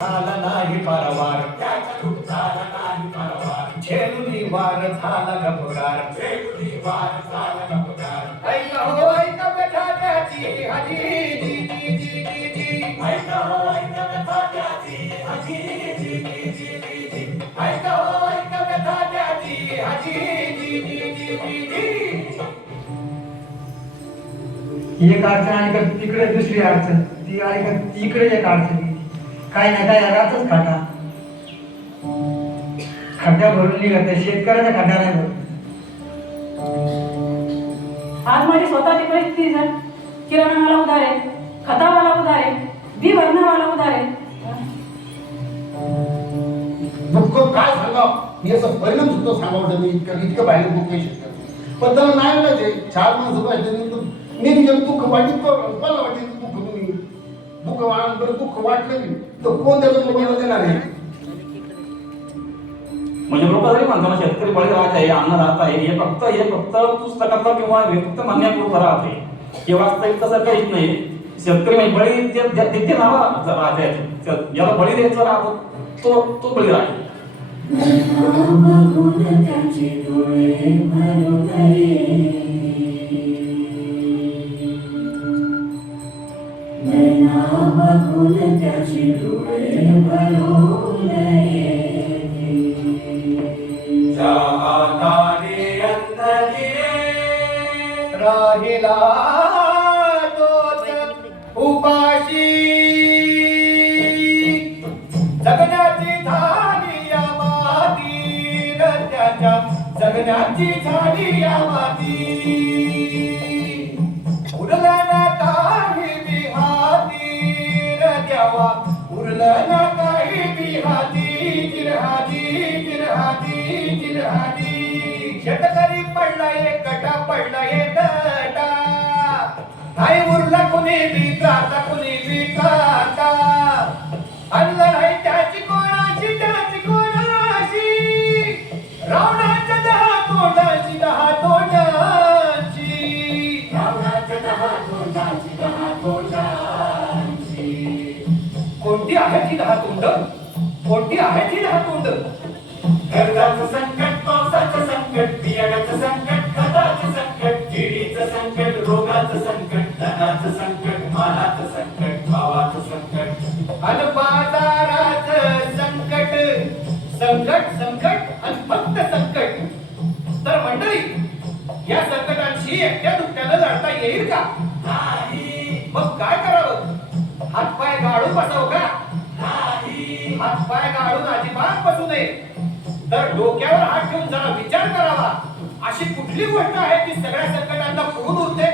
झाला नाही परवार. त्याचा दुःख झाला नाही परवार. झेलुनी वार झाला गपकार झेलुनी वार झाला गपकार ऐका हो ऐका व्यथा त्याची हाजी जी जी जी जी जी. ऐका हो ऐका व्यथा त्याची हाजी जी जी जी जी. जी ऐका हो ऐका व्यथा त्याची हाजी जी जी जी जी जी. एक अडचण का तिकडे दुसरी अडचण. ती का तिकडे एक अडचण. काय नाही काय राहतच खड्डा खड्डा भरून निघत नाही. शेतकऱ्याचा खड्डा नाही भरत आज माझी स्वतःची परिस्थिती जर किराणा मला उधार आहे खतावाला उधार आहे बी भरणावाला उधार आहे. दुःख काय सांगावं? मी असं परिणाम सुद्धा सांगावं मी इतकं इतकं बाहेर दुःख काही शकत. पण त्याला नाही पाहिजे चार माणसं पाहिजे मी गेलं दुःख वाटीत मला वाटेल दुःख तुम्ही. दुःख वाढ दुःख वाटलं की तर कोण त्याचं मोबाईल देणार आहे? म्हणजे लोक जरी म्हणताना शेतकरी बळी राहत आहे अन्न राहत आहे हे फक्त हे फक्त पुस्तकात किंवा हे फक्त म्हणण्यापुरतं राहते हे वास्तविक तसं काहीच नाही. शेतकरी म्हणजे बळी तिथे नावा राहते. ज्याला बळी द्यायचा राहतो तो तो बळी राहतो. जाताने अंतरिये राहिला तो उपाशी. जगण्याची झाली या माती त्याच्या जगण्याची झाली या माती. कुणी बी कुणी बी नाही त्याची कोणाची त्याची रावणाच्या दहा तोंडाची दहा तोंडाची. रावणाच्या दहा तोंडाची दहा तोंडाची. कोणती आहे ती दहा तोंड? कोणती आहे ती दहा तोंड? संकट पावसाचं संकट बियाण्याचं संकट खताचं संकट किडीचं संकट रोगाचं संकट धनाचं संकट. बाजाराचं संकट संकट संकट आणि फक्त संकट. तर मंडळी या संकटांशी एकट्या दुकट्यानं लढता येईल का? मग काय करावं? हातपाय गाडून बसावं का? हातपाय गाडून अजिबात बसू नये. तर डोक्यावर हात ठेवून जरा विचार करावा. अशी कुठली गोष्ट आहे जी सगळ्या संकटांना पुरून उरते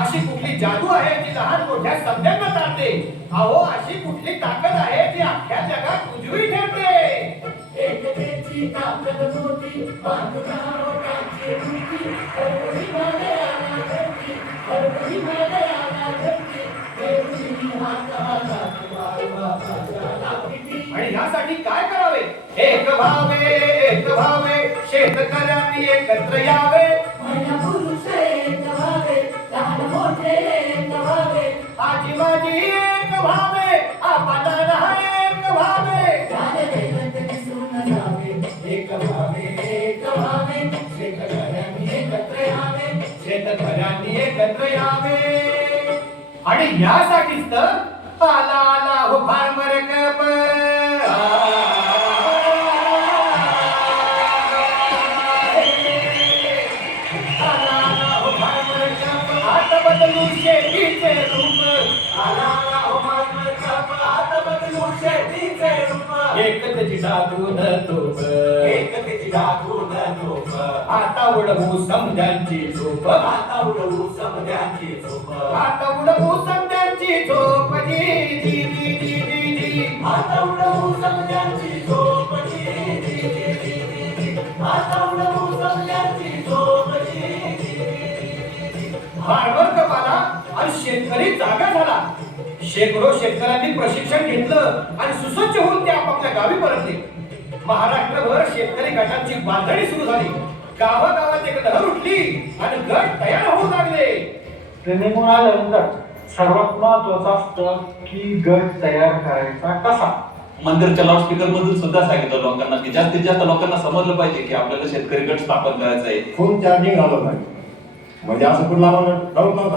अशी कुठली जादू आहे जी लहान मोठ्या समजांना तारते अहो अशी कुठली ताकद आहे जी अख्ख्या जगात उजवी ठरते एकतेची ताकद मोठी भीती, हरभरी मालयाला धरती, हरभरी मालयाला धरती, देऊनी हाताला. आणि यासाठी काय करावे? एक व्हावे एक व्हावे. शेतकऱ्यांनी एकत्र यावे. आणि यासाठीच तर आला आला हो फार्मर कप. दादून तोप एकतेची दादून तोप आता उडवू समजांची झोप आता उडवू समजांची झोप आता उडवू समजांची झोप जी जी जी जी जी जी आता उडवू समजांची झोप जी जी जी जी जी जी आता उडवू समजांची झोप जी जी कपाला आणि शेतकरी जागा झाला शेकडो शेतकऱ्यांनी प्रशिक्षण घेतलं आणि सुसज्ज होऊन ते आपापल्या गावी परतले. महाराष्ट्रभर शेतकरी गटांची बांधणी सुरू झाली. गावागावात एक लहर उठली आणि गट तयार होऊ लागले. त्याने म्हणाल्यानंतर सर्वात महत्वाचं असतं की गट तयार करायचा कसा? मंदिरच्या लाऊडस्पीकर मधून सुद्धा सांगितलं लोकांना की जास्तीत जास्त लोकांना समजलं पाहिजे की आपल्याला शेतकरी गट स्थापन करायचा आहे. फोन चार्जिंग झालं पाहिजे म्हणजे असं कुठला डाऊट नव्हता.